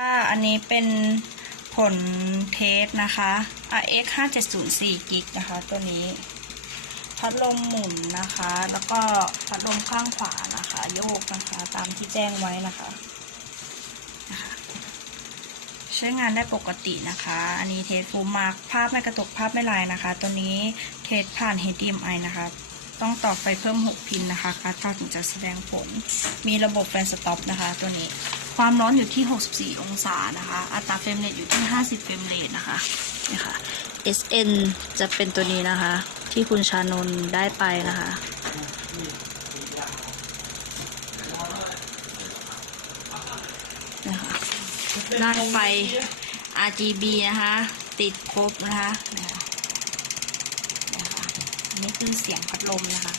ค่ะอันนี้เป็นผลเทสนะคะ RX 5704กิกนะคะ ตัวนี้ พัดลมหมุนนะคะ แล้วก็พัดลมข้างขวานะคะ โยกนะคะ ตามที่แจ้งไว้นะคะนะคะ ใช้งานได้ปกตินะคะ อันนี้เทสฟูมาร์กภาพไม่กระตุกภาพไม่ลายนะคะ ตัวนี้เทสผ่าน HDMI นะคะต้องต่อไฟเพิ่ม 6 พินนะคะการ์ดจอถึงจะแสดงผล มีระบบแฟนสต็อปนะคะตัวนี้ ความร้อนอยู่ที่ 64 องศานะคะ อัตราเฟรมเรทอยู่ที่ 50 เฟรมเรทนะคะนี่ค่ะ SN จะเป็นตัวนี้นะคะ ที่คุณชานนท์ได้ไปนะคะนะคะหน้าไฟ RGB นะคะ ติดครบนะคะนะคะนะคะอันนี่คือเสียงพัดลมนะคะ